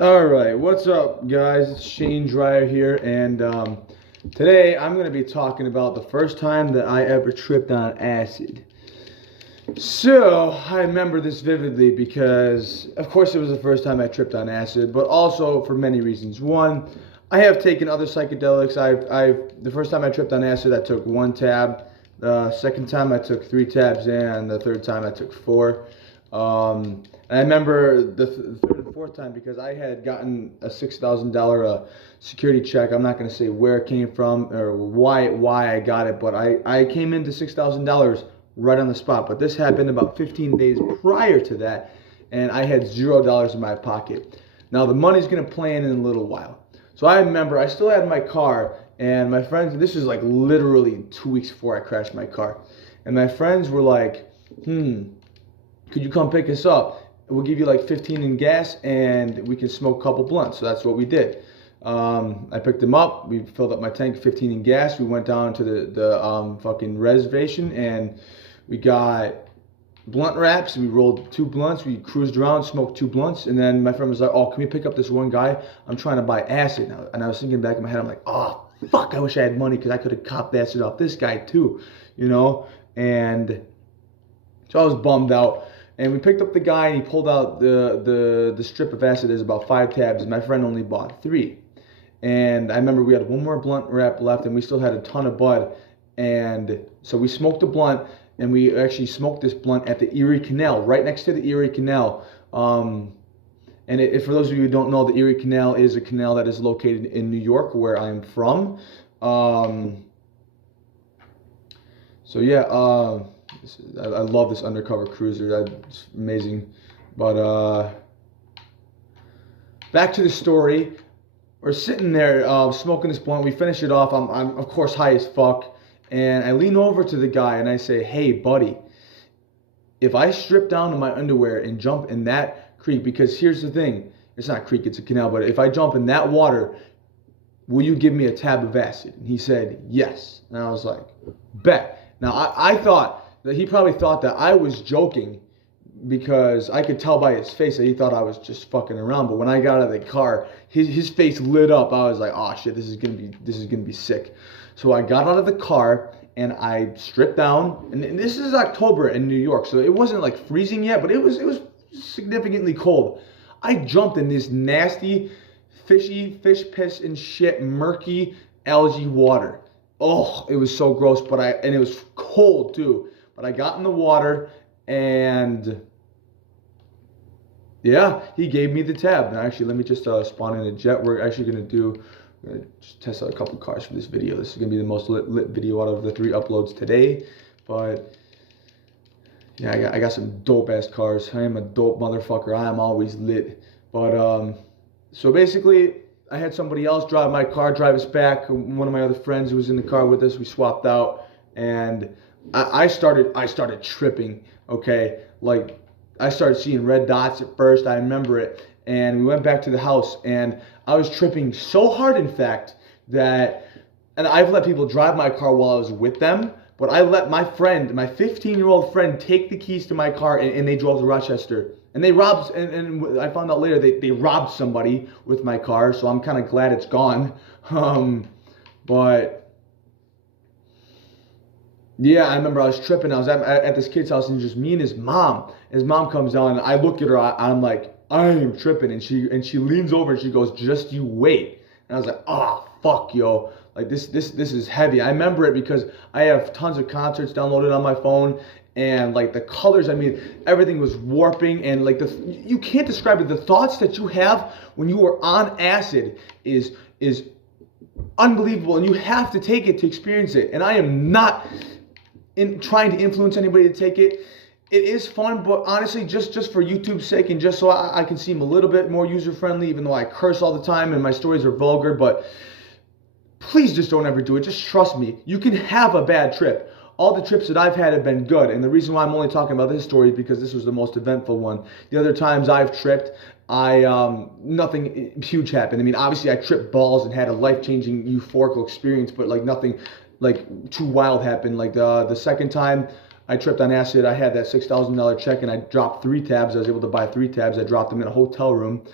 All right, what's up, guys? It's Shane Dryer here, and today I'm going to be talking about the first time that I ever tripped on acid. So, I remember this vividly because, of course, it was the first time I tripped on acid, but also for many reasons. One, I have taken other psychedelics. The first time I tripped on acid, I took one tab. The second time, I took three tabs, and the third time, I took four. And I remember the third and fourth time because I had gotten a $6,000 security check. I'm not going to say where it came from or why I got it, but I came into $6,000 right on the spot. But this happened about 15 days prior to that, and I had $0 in my pocket. Now the money's going to play in a little while. So I remember I still had my car, and my friends. This is like literally 2 weeks before I crashed my car, and my friends were like, could you come pick us up? We'll give you like 15 in gas and we can smoke a couple blunts. So that's what we did. I picked them up. We filled up my tank, 15 in gas. We went down to the fucking reservation and we got blunt wraps. We rolled two blunts. We cruised around, smoked two blunts. And then my friend was like, oh, can we pick up this one guy? I'm trying to buy acid now. And I was thinking back in my head, I'm like, oh, fuck, I wish I had money because I could have copped acid off this guy too, you know? And so I was bummed out. And we picked up the guy and he pulled out the strip of acid. There's about 5 tabs and my friend only bought 3. And I remember we had one more blunt wrap left and we still had a ton of bud. And so we smoked a blunt and we actually smoked this blunt at the Erie Canal, right next to the Erie Canal. For those of you who don't know, the Erie Canal is a canal that is located in New York where I'm from. So yeah, I love this undercover cruiser. It's amazing. But back to the story. We're sitting there smoking this blunt. We finish it off. I'm of course high as fuck, and I lean over to the guy and I say, "Hey, buddy, if I strip down to my underwear and jump in that creek, because here's the thing, it's not a creek, it's a canal, but if I jump in that water, will you give me a tab of acid?" And he said, "Yes." And I was like, "Bet." Now I thought that he probably thought that I was joking because I could tell by his face that he thought I was just fucking around. But when I got out of the car, his face lit up. I was like, "Oh shit, this is gonna be sick." So I got out of the car and I stripped down. And this is October in New York, so it wasn't like freezing yet, but it was significantly cold. I jumped in this nasty, fishy, fish piss and shit, murky algae water. Oh, it was so gross, and it was cold too. But I got in the water and yeah, he gave me the tab. Now actually, let me just spawn in a jet. We're actually gonna just test out a couple cars for this video. This is gonna be the most lit video out of the 3 uploads today. But yeah, I got some dope ass cars. I am a dope motherfucker. I am always lit. But so basically, I had somebody else drive my car, drive us back. One of my other friends who was in the car with us, we swapped out, and I started tripping. Okay, like I started seeing red dots at first. I remember it, and we went back to the house, and I was tripping so hard, in fact, and I've let people drive my car while I was with them, but I let my friend, my 15-year-old friend, take the keys to my car, and they drove to Rochester. And they robbed, and I found out later they robbed somebody with my car, so I'm kind of glad it's gone. But yeah, I remember I was tripping. I was at this kid's house, and just me and his mom. His mom comes down, and I look at her. I'm like, I am tripping, and she leans over and she goes, "Just you wait." And I was like, "Oh fuck, yo, like this is heavy." I remember it because I have tons of concerts downloaded on my phone. And like the colors, I mean, everything was warping, and like you can't describe it. The thoughts that you have when you are on acid is unbelievable, and you have to take it to experience it. And I am not trying to influence anybody to take it. It is fun, but honestly, just for YouTube's sake, and just so I can seem a little bit more user friendly, even though I curse all the time and my stories are vulgar, but please just don't ever do it. Just trust me. You can have a bad trip. All the trips that I've had have been good, and the reason why I'm only talking about this story is because this was the most eventful one. The other times I've tripped, nothing huge happened. I mean, obviously I tripped balls and had a life-changing euphorical experience, but like nothing like too wild happened. Like the second time I tripped on acid, I had that $6,000 check and I dropped 3 tabs. I was able to buy 3 tabs. I dropped them in a hotel room.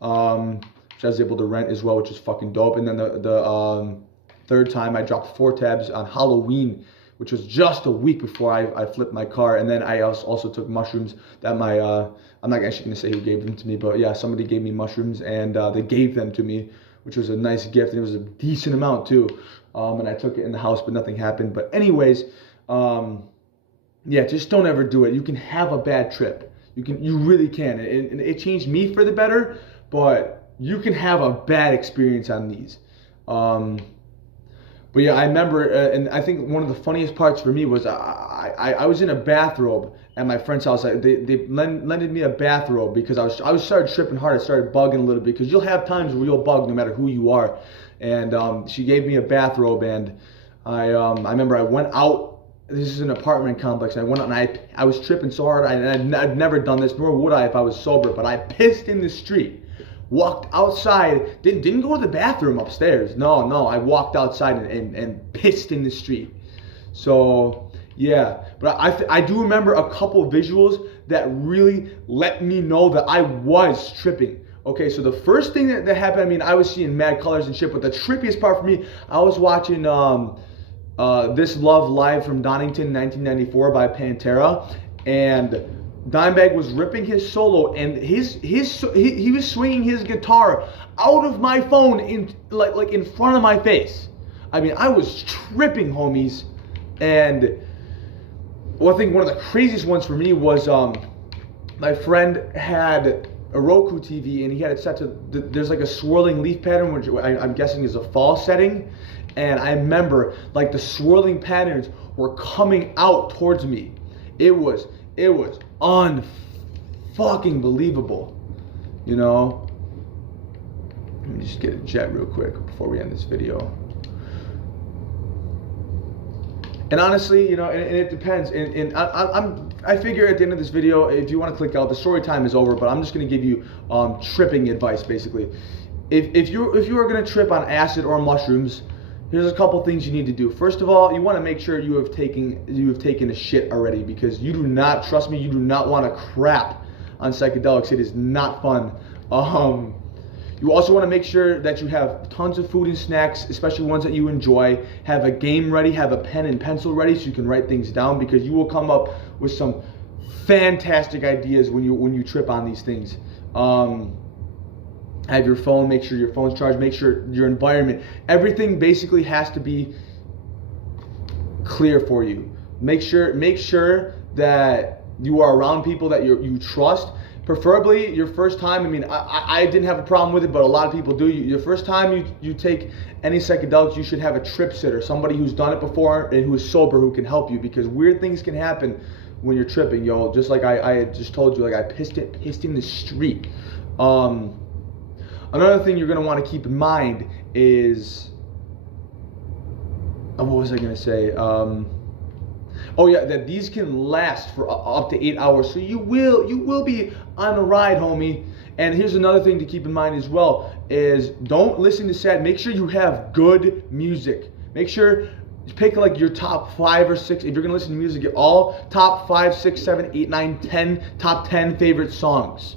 which I was able to rent as well, which is fucking dope. And then the third time I dropped 4 tabs on Halloween, which was just a week before I flipped my car. And then I also took mushrooms that my, I'm not actually gonna say who gave them to me, but yeah, somebody gave me mushrooms and they gave them to me, which was a nice gift, and it was a decent amount too. And I took it in the house, but nothing happened. But anyways, yeah, just don't ever do it. You can have a bad trip. You really can. And it changed me for the better, but you can have a bad experience on these. But yeah, I remember, and I think one of the funniest parts for me was I was in a bathrobe at my friend's house. They lended me a bathrobe because I started tripping hard. I started bugging a little bit, because you'll have times where you'll bug no matter who you are. And she gave me a bathrobe, and I remember I went out. This is an apartment complex. And I went out and I was tripping so hard. I'd never done this, nor would I if I was sober. But I pissed in the street. Walked outside, didn't go to the bathroom upstairs. No, I walked outside and pissed in the street. So yeah, but I do remember a couple visuals that really let me know that I was tripping. Okay, so the first thing that happened, I mean, I was seeing mad colors and shit, but the trippiest part for me, I was watching This Love Live from Donington, 1994 by Pantera, and Dimebag was ripping his solo, and he was swinging his guitar out of my phone in like in front of my face. I mean, I was tripping, homies. And well, I think one of the craziest ones for me was my friend had a Roku TV, and he had it set to there's like a swirling leaf pattern, which I'm guessing is a fall setting. And I remember like the swirling patterns were coming out towards me. It was unfucking believable, you know. Let me just get a jet real quick before we end this video. And honestly, you know, and it depends. And I figure at the end of this video, if you want to click out, the story time is over. But I'm just going to give you tripping advice, basically. If you are going to trip on acid or mushrooms, here's a couple things you need to do. First of all, you want to make sure you have taken a shit already, because you do not, trust me, you do not want to crap on psychedelics. It is not fun. You also want to make sure that you have tons of food and snacks, especially ones that you enjoy. Have a game ready, have a pen and pencil ready so you can write things down, because you will come up with some fantastic ideas when you trip on these things. Have your phone, make sure your phone's charged, make sure your environment, everything basically has to be clear for you. Make sure that you are around people that you trust. Preferably your first time. I mean, I didn't have a problem with it, but a lot of people do. Your first time you take any psychedelics, you should have a trip sitter, somebody who's done it before and who is sober, who can help you, because weird things can happen when you're tripping, yo. Just like I had just told you, like I pissed in the street. Another thing you're gonna want to keep in mind is, what was I gonna say? Oh yeah, that these can last for up to 8 hours. So you will be on a ride, homie. And here's another thing to keep in mind as well, is don't listen to sad. Make sure you have good music. Make sure, pick like your top 5 or 6, if you're gonna listen to music, all top 5, 6, 7, 8, 9, 10, top 10 favorite songs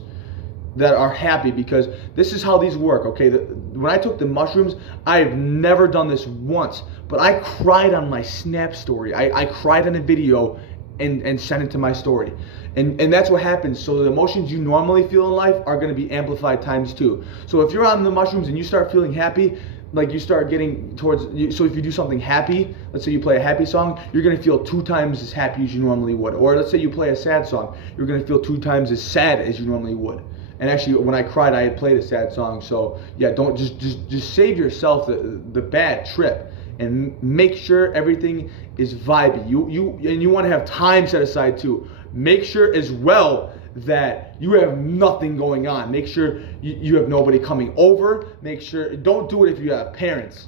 that are happy, because this is how these work, okay? When I took the mushrooms, I have never done this once, but I cried on my Snap story. I cried on a video and sent it to my story. And that's what happens. So the emotions you normally feel in life are going to be amplified times 2. So if you're on the mushrooms and you start feeling happy, like you start getting towards, so if you do something happy, let's say you play a happy song, you're going to feel 2 times as happy as you normally would. Or let's say you play a sad song, you're going to feel 2 times as sad as you normally would. And actually, when I cried, I had played a sad song. So yeah, don't just save yourself the bad trip, and make sure everything is vibey. You want to have time set aside too. Make sure as well that you have nothing going on. Make sure you have nobody coming over. Make sure, don't do it if you have parents.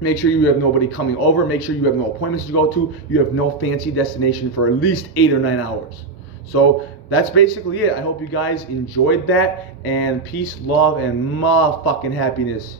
Make sure you have nobody coming over. Make sure you have no appointments to go to. You have no fancy destination for at least 8 or 9 hours. So that's basically it. I hope you guys enjoyed that, and peace, love, and motherfucking happiness.